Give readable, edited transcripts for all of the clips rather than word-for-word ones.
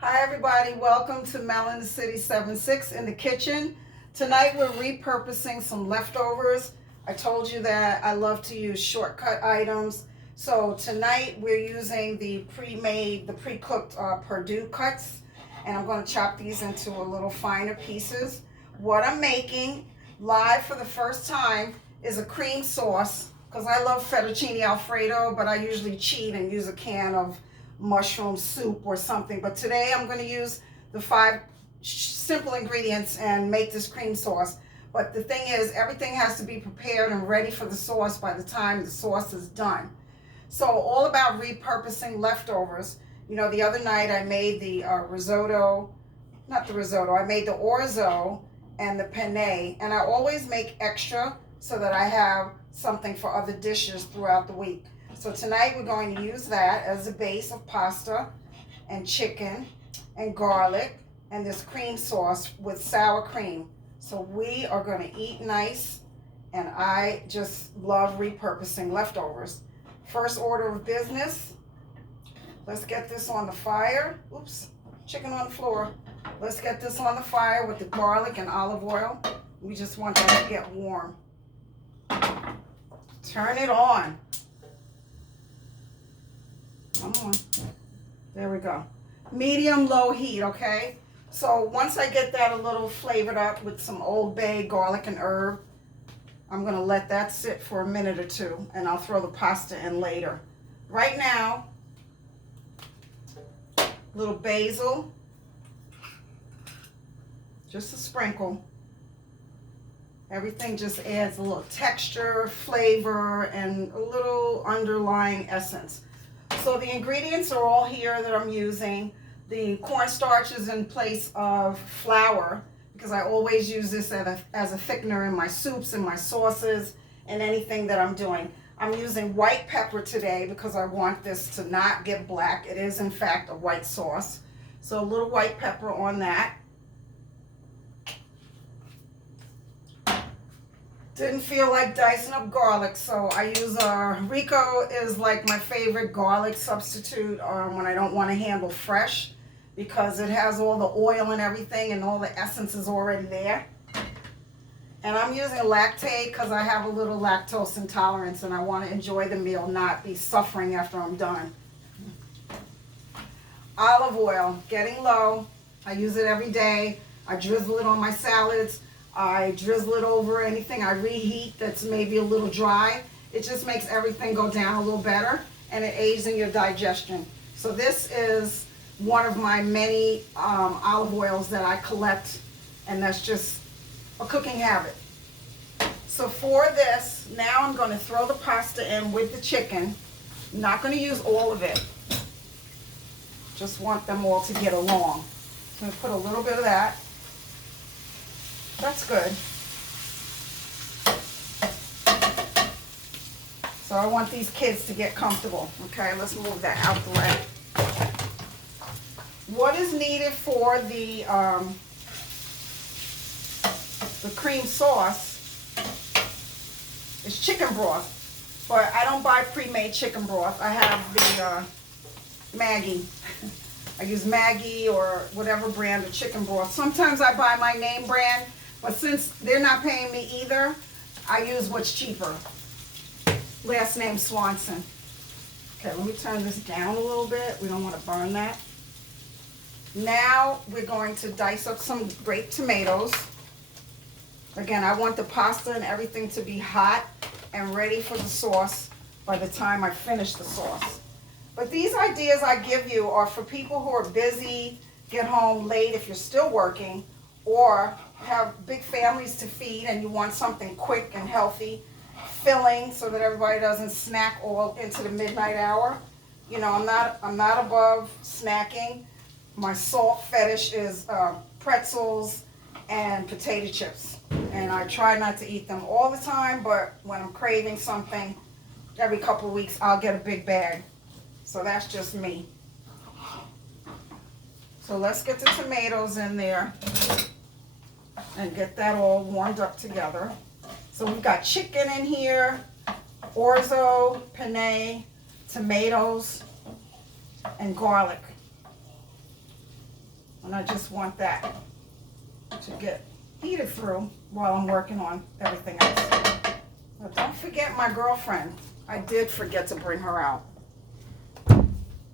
Hi everybody, welcome to Melon City 76 in the kitchen. Tonight we're repurposing some leftovers. I told you that I love to use shortcut items. So tonight we're using the pre-cooked Perdue cuts, and I'm going to chop these into a little finer pieces. What I'm making live for the first time is a cream sauce, because I love fettuccine alfredo, but I usually cheat and use a can of mushroom soup or something. But today I'm going to use the five simple ingredients and make this cream sauce. But the thing is, everything has to be prepared and ready for the sauce by the time the sauce is done. So all about repurposing leftovers. You know, the other night I made the risotto, not the risotto, I made the orzo and the penne, and I always make extra so that I have something for other dishes throughout the week. So tonight we're going to use that as a base of pasta and chicken and garlic and this cream sauce with sour cream. So we are going to eat nice, and I just love repurposing leftovers. First order of business, let's get this on the fire. Oops, chicken on the floor. Let's get this on the fire with the garlic and olive oil. We just want that to get warm. Turn it on. Come on. There we go. Medium low heat, okay? So once I get that a little flavored up with some Old Bay, garlic, and herb, I'm going to let that sit for a minute or two, and I'll throw the pasta in later. Right now, a little basil, just a sprinkle. Everything just adds a little texture, flavor, and a little underlying essence. So the ingredients are all here that I'm using. The cornstarch is in place of flour, because I always use this as a thickener in my soups and my sauces and anything that I'm doing. I'm using white pepper today because I want this to not get black. It is in fact a white sauce. So a little white pepper on that. Didn't feel like dicing up garlic, so I use Rico is like my favorite garlic substitute when I don't want to handle fresh, because it has all the oil and everything and all the essence is already there. And I'm using lactate because I have a little lactose intolerance and I want to enjoy the meal, not be suffering after I'm done. Olive oil, getting low. I use it every day. I drizzle it on my salads. I drizzle it over anything I reheat that's maybe a little dry. It just makes everything go down a little better, and it aids in your digestion. So this is one of my many olive oils that I collect, and that's just a cooking habit. So for this, now I'm going to throw the pasta in with the chicken. I'm not going to use all of it. Just want them all to get along. I'm going to put a little bit of that. That's good. So I want these kids to get comfortable. Okay, let's move that out the way. What is needed for the cream sauce is chicken broth. But I don't buy pre-made chicken broth. I have the Maggie. I use Maggie or whatever brand of chicken broth. Sometimes I buy my name brand. But since they're not paying me either, I use what's cheaper. Last name Swanson. Okay, let me turn this down a little bit. We don't want to burn that. Now we're going to dice up some grape tomatoes. Again, I want the pasta and everything to be hot and ready for the sauce by the time I finish the sauce. But these ideas I give you are for people who are busy, get home late if you're still working, or have big families to feed and you want something quick and healthy, filling, so that everybody doesn't snack all into the midnight hour. You know, I'm not above snacking. My salt fetish is pretzels and potato chips, and I try not to eat them all the time, but when I'm craving something, every couple of weeks I'll get a big bag. So that's just me. So let's get the tomatoes in there and get that all warmed up together. So we've got chicken in here, orzo, penne, tomatoes, and garlic. And I just want that to get heated through while I'm working on everything else. Now don't forget my girlfriend. I did forget to bring her out.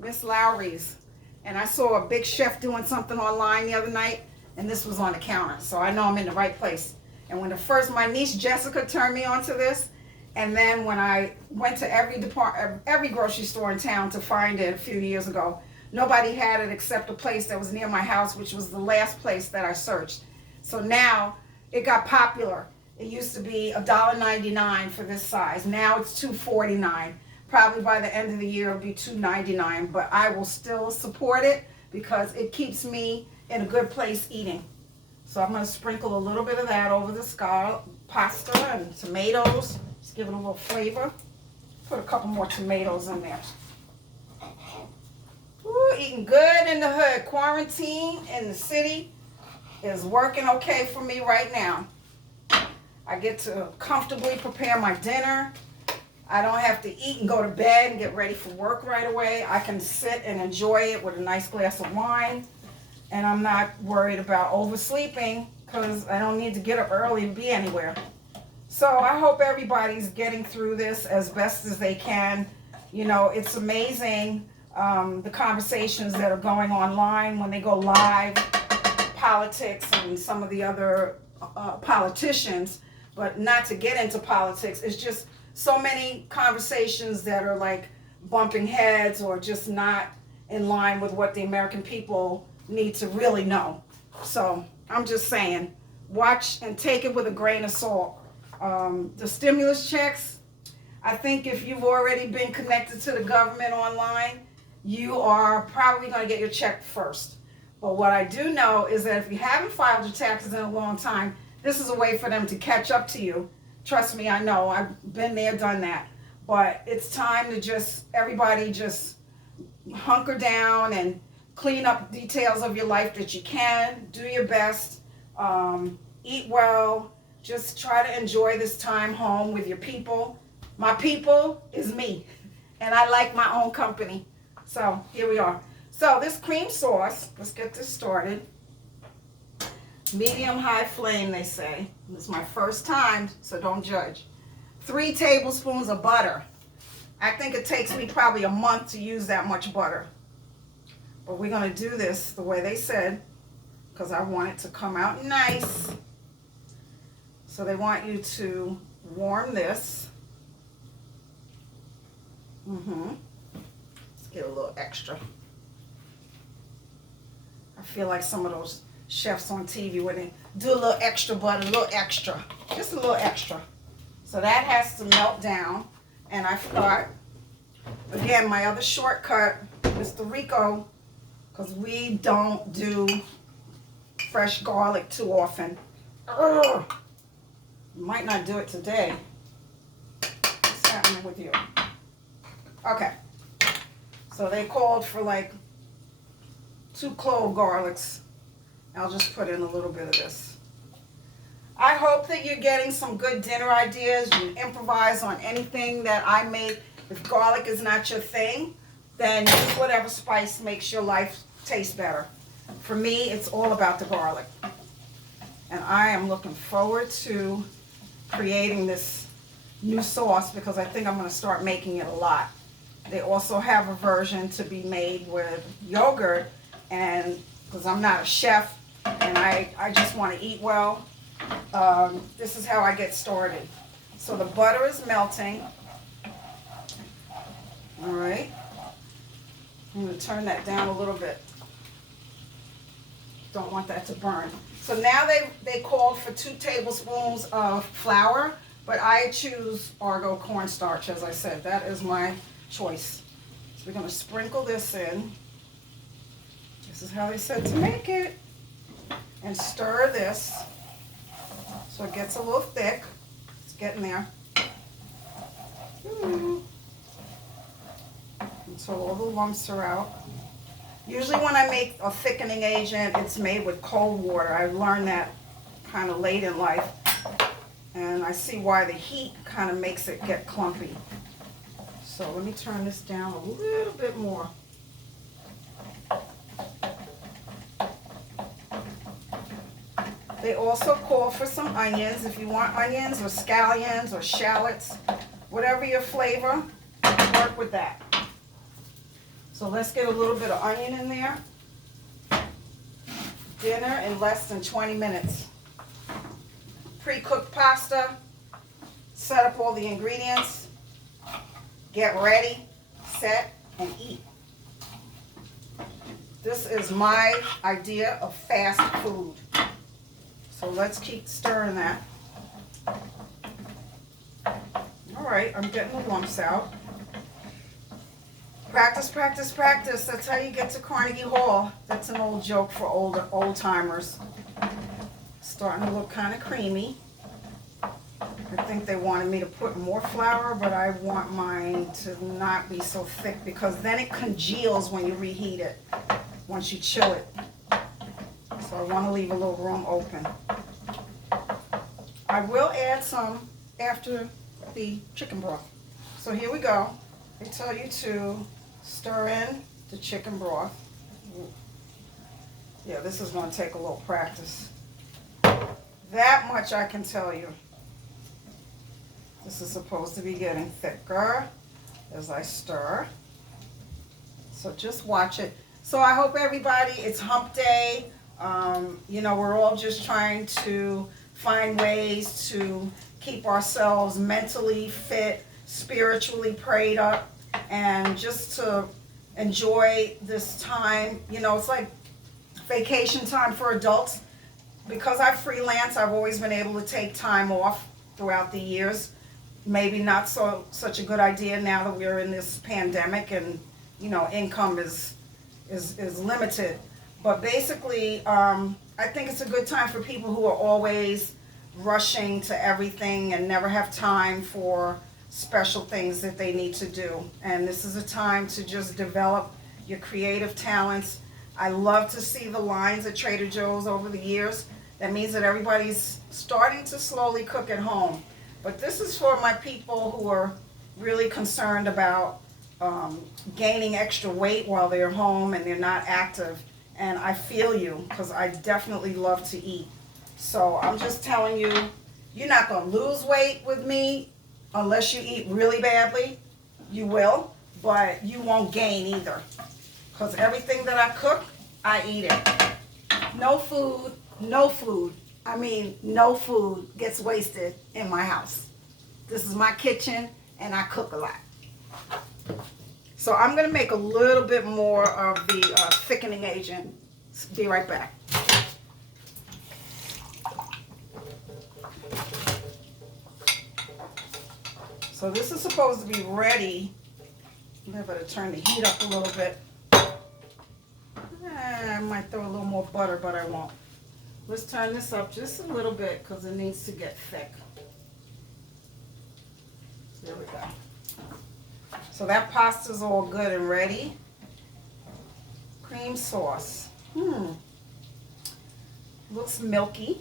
Miss Lowry's. And I saw a big chef doing something online the other night, and this was on the counter. So I know I'm in the right place. And when my niece Jessica turned me onto this, and then when I went to every grocery store in town to find it a few years ago, nobody had it except a place that was near my house, which was the last place that I searched. So now it got popular. It used to be $1.99 for this size. Now it's $2.49. Probably by the end of the year it'll be $2.99. But I will still support it because it keeps me in a good place eating. So I'm going to sprinkle a little bit of that over the scallop pasta and tomatoes. Just give it a little flavor. Put a couple more tomatoes in there. Ooh, eating good in the hood. Quarantine in the city is working okay for me right now. I get to comfortably prepare my dinner. I don't have to eat and go to bed and get ready for work right away. I can sit and enjoy it with a nice glass of wine. And I'm not worried about oversleeping because I don't need to get up early to be anywhere. So I hope everybody's getting through this as best as they can. You know, it's amazing the conversations that are going online when they go live, politics and some of the other politicians, but not to get into politics. It's just so many conversations that are like bumping heads or just not in line with what the American people need to really know. So I'm just saying, watch and take it with a grain of salt. The stimulus checks, I think if you've already been connected to the government online, you are probably going to get your check first. But what I do know is that if you haven't filed your taxes in a long time, this is a way for them to catch up to you. Trust me, I know. I've been there, done that. But it's time to everybody just hunker down and clean up details of your life that you can. Do your best. Eat well. Just try to enjoy this time home with your people. My people is me. And I like my own company. So here we are. So this cream sauce, let's get this started. Medium-high flame, they say. This is my first time, so don't judge. 3 tablespoons of butter. I think it takes me probably a month to use that much butter. But we're going to do this the way they said because I want it to come out nice. So they want you to warm this. Let's get a little extra. I feel like some of those chefs on TV when they do a little extra butter, a little extra, just a little extra. So that has to melt down. And I forgot, again, my other shortcut, Mr. Rico, because we don't do fresh garlic too often. Ugh. Might not do it today. What's happening with you? Okay. So they called for like 2 clove garlics. I'll just put in a little bit of this. I hope that you're getting some good dinner ideas. You improvise on anything that I make. If garlic is not your thing, then use whatever spice makes your life taste better. For me, it's all about the garlic. And I am looking forward to creating this new sauce because I think I'm going to start making it a lot. They also have a version to be made with yogurt, and because I'm not a chef and I just want to eat well, this is how I get started. So the butter is melting. All right. I'm going to turn that down a little bit. Don't want that to burn. So now they called for 2 tablespoons of flour, but I choose Orzo cornstarch, as I said. That is my choice. So we're going to sprinkle this in. This is how they said to make it. And stir this so it gets a little thick. It's getting there. Until all the lumps are out. Usually when I make a thickening agent, it's made with cold water. I learned that kind of late in life. And I see why the heat kind of makes it get clumpy. So let me turn this down a little bit more. They also call for some onions. If you want onions or scallions or shallots, whatever your flavor, work with that. So let's get a little bit of onion in there. Dinner in less than 20 minutes. Pre-cooked pasta. Set up all the ingredients. Get ready, set, and eat. This is my idea of fast food. So let's keep stirring that. All right, I'm getting the lumps out. Practice, practice, practice. That's how you get to Carnegie Hall. That's an old joke for old timers. Starting to look kind of creamy. I think they wanted me to put more flour, but I want mine to not be so thick because then it congeals when you reheat it, once you chill it. So I want to leave a little room open. I will add some after the chicken broth. So here we go. They tell you to stir in the chicken broth. Yeah, this is going to take a little practice. That much I can tell you. This is supposed to be getting thicker as I stir. So just watch it. So I hope everybody, it's hump day. You know, we're all just trying to find ways to keep ourselves mentally fit, spiritually prayed up, and just to enjoy this time. You know, it's like vacation time for adults. Because I freelance, I've always been able to take time off throughout the years. Maybe not such a good idea now that we're in this pandemic and, you know, income is limited. But basically, I think it's a good time for people who are always rushing to everything and never have time for special things that they need to do. And this is a time to just develop your creative talents. I love to see the lines at Trader Joe's over the years. That means that everybody's starting to slowly cook at home. But this is for my people who are really concerned about gaining extra weight while they're home and they're not active. And I feel you, because I definitely love to eat. So I'm just telling you, you're not going to lose weight with me unless you eat really badly. You will, but you won't gain either. Because everything that I cook, I eat it. No food, no food. I mean, no food gets wasted in my house. This is my kitchen, and I cook a lot. So I'm going to make a little bit more of the thickening agent. Be right back. So this is supposed to be ready. I better turn the heat up a little bit. I might throw a little more butter, but I won't. Let's turn this up just a little bit because it needs to get thick. There we go. So that pasta's all good and ready. Cream sauce. Looks milky.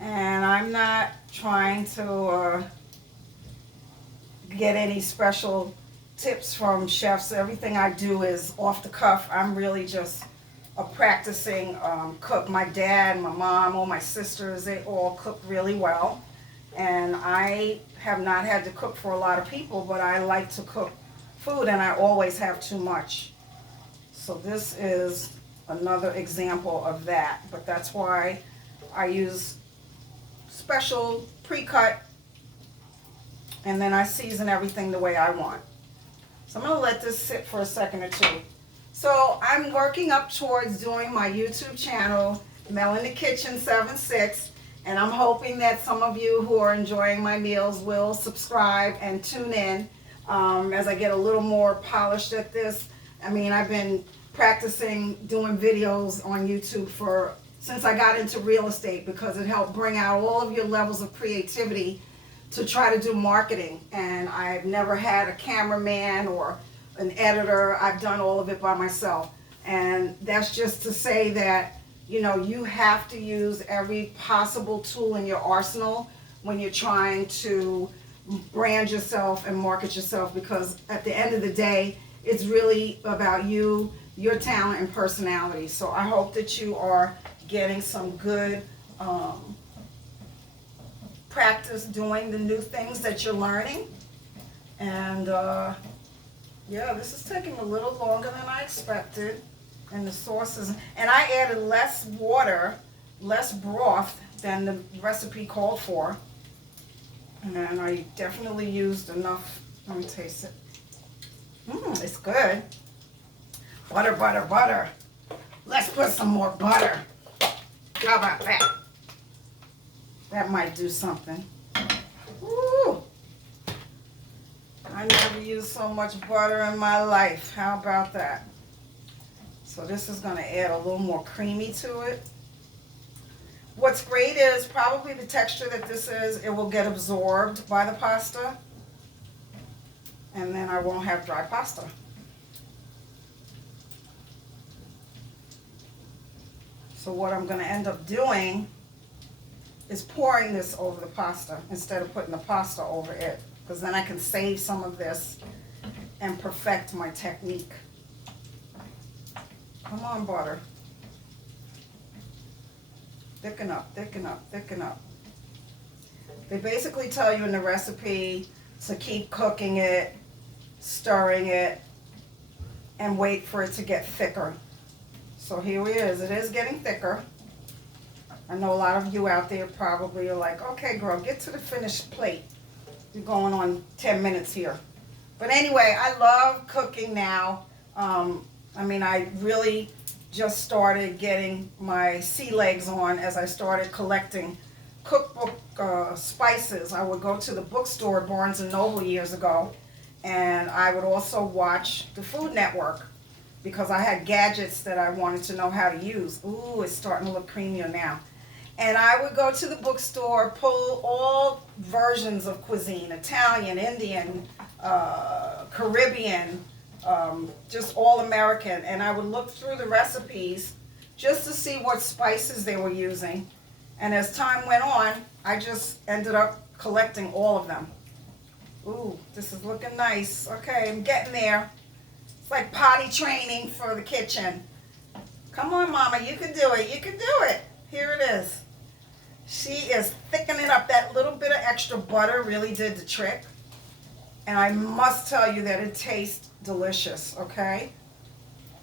And I'm not trying to get any special tips from chefs. Everything I do is off the cuff. I'm really just a practicing cook. My dad, my mom, all my sisters, they all cook really well. And I have not had to cook for a lot of people, but I like to cook food, and I always have too much. So this is another example of that. But that's why I use special pre-cut, and then I season everything the way I want. So I'm going to let this sit for a second or two. So I'm working up towards doing my YouTube channel, Mel in the Kitchen 76, and I'm hoping that some of you who are enjoying my meals will subscribe and tune in as I get a little more polished at this. I mean, I've been practicing doing videos on YouTube since I got into real estate, because it helped bring out all of your levels of creativity to try to do marketing. And I've never had a cameraman or an editor. I've done all of it by myself. And that's just to say that, you know, you have to use every possible tool in your arsenal when you're trying to brand yourself and market yourself, because at the end of the day, it's really about you, your talent and personality. So I hope that you are getting some good practice doing the new things that you're learning. And yeah, this is taking a little longer than I expected. And the sauces, and I added less water, less broth than the recipe called for. And I definitely used enough. Let me taste it. It's good. Butter, butter, butter. Let's put some more butter. How about that? That might do something. Woo! I never used so much butter in my life. How about that? So this is going to add a little more creamy to it. What's great is probably the texture that this is, it will get absorbed by the pasta. And then I won't have dry pasta. So what I'm going to end up doing is pouring this over the pasta instead of putting the pasta over it. Because then I can save some of this and perfect my technique. Come on, butter. Thicken up, thicken up, thicken up. They basically tell you in the recipe to keep cooking it, stirring it, and wait for it to get thicker. So here it is getting thicker. I know a lot of you out there probably are like, okay, girl, get to the finished plate. You're going on 10 minutes here. But anyway, I love cooking now. I mean, I really just started getting my sea legs on as I started collecting cookbook spices. I would go to the bookstore at Barnes & Noble years ago, and I would also watch the Food Network because I had gadgets that I wanted to know how to use. Ooh, it's starting to look creamier now. And I would go to the bookstore, pull all versions of cuisine, Italian, Indian, Caribbean, just all American, and I would look through the recipes just to see what spices they were using. And as time went on, I just ended up collecting all of them. Ooh, this is looking nice. Okay, I'm getting there. It's like potty training for the kitchen. Come on, Mama, you can do it. You can do it. Here it is. She is thickening up. That little bit of extra butter really did the trick. And I must tell you that it tastes delicious, okay?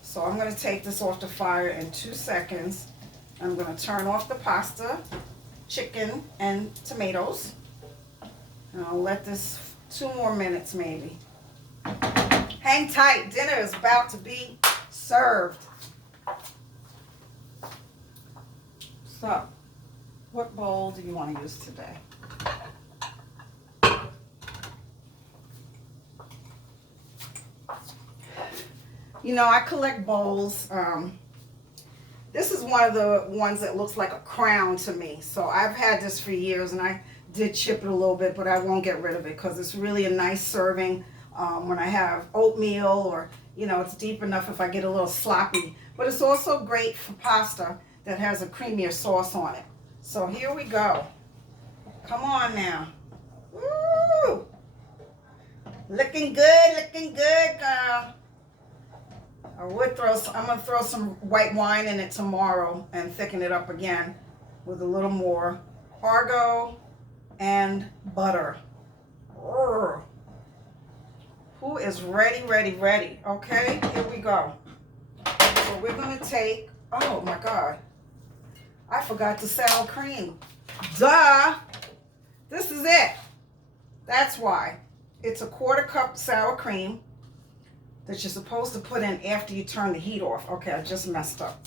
So I'm going to take this off the fire in 2 seconds. I'm going to turn off the pasta, chicken, and tomatoes. And I'll let this 2 more minutes maybe. Hang tight. Dinner is about to be served. So, what bowl do you want to use today? You know, I collect bowls. This is one of the ones that looks like a crown to me. So I've had this for years, and I did chip it a little bit, but I won't get rid of it because it's really a nice serving when I have oatmeal, or, you know, it's deep enough if I get a little sloppy. But it's also great for pasta that has a creamier sauce on it. So here we go. Come on now. Woo! Looking good, girl. I would I'm going to throw some white wine in it tomorrow and thicken it up again with a little more Orzo and butter. Urgh. Who is ready, ready, ready? Okay, here we go. So we're going to take, oh my God, I forgot the sour cream. Duh! This is it. That's why. It's a 1/4 cup sour cream that you're supposed to put in after you turn the heat off. Okay, I just messed up.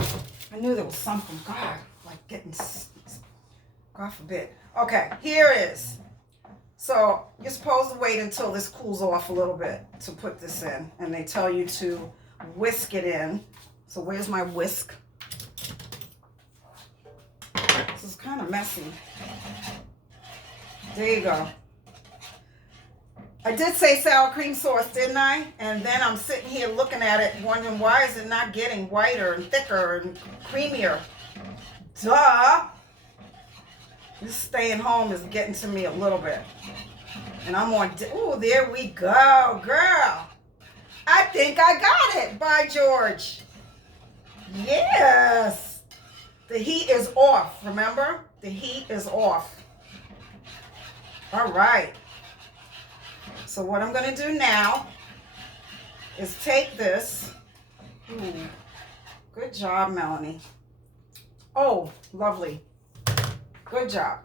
I knew there was something. God, like getting, God forbid. Okay, here it is. So you're supposed to wait until this cools off a little bit to put this in. And they tell you to whisk it in. So where's my whisk? This is kind of messy. There you go. I did say sour cream sauce, didn't I? And then I'm sitting here looking at it, wondering why is it not getting whiter and thicker and creamier? Duh! This staying home is getting to me a little bit. And I'm on, ooh, there we go, girl. I think I got it, by George. Yes. The heat is off, remember? The heat is off. All right. So what I'm going to do now is take this. Ooh, good job, Melanie. Oh, lovely. Good job.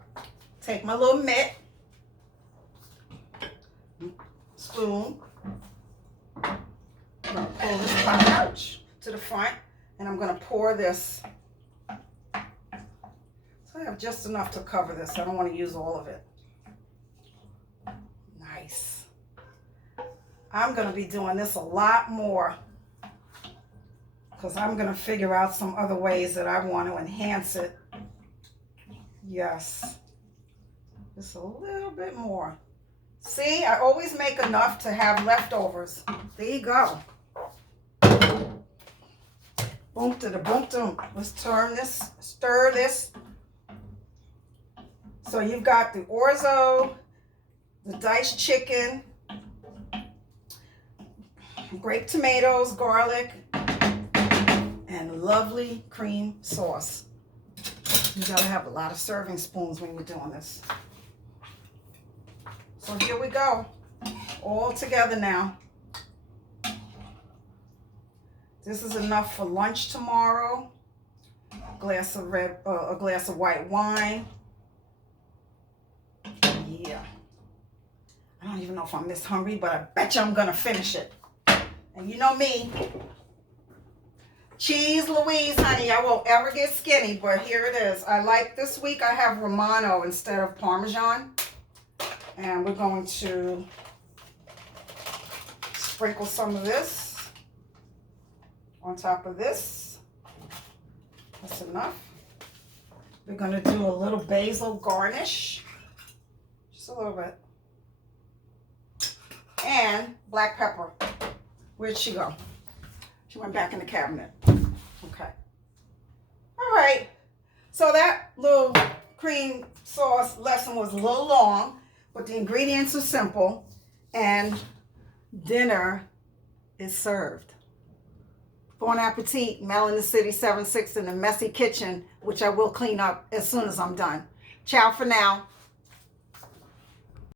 Take my little mitt, spoon. I'm going to pull this pouch to the front, and I'm going to pour this. So I have just enough to cover this. I don't want to use all of it. Nice. I'm going to be doing this a lot more because I'm going to figure out some other ways that I want to enhance it. Yes. Just a little bit more. See, I always make enough to have leftovers. There you go. Boom to the boom to. Let's turn this, stir this. So you've got the orzo, the diced chicken, grape tomatoes, garlic, and lovely cream sauce. You gotta have a lot of serving spoons when you're doing this. So here we go, all together now. This is enough for lunch tomorrow. A glass of white wine. Yeah. I don't even know if I'm this hungry, but I bet you I'm gonna finish it. And you know me, cheese Louise, honey, I won't ever get skinny, but here it is. I like, this week I have Romano instead of Parmesan. And we're going to sprinkle some of this on top of this. That's enough. We're going to do a little basil garnish. Just a little bit. And black pepper. Where'd she go? She went back in the cabinet. Okay. All right. So that little cream sauce lesson was a little long, but the ingredients are simple, and dinner is served. Bon appetit, Mel in the City 76 in the messy kitchen, which I will clean up as soon as I'm done. Ciao for now.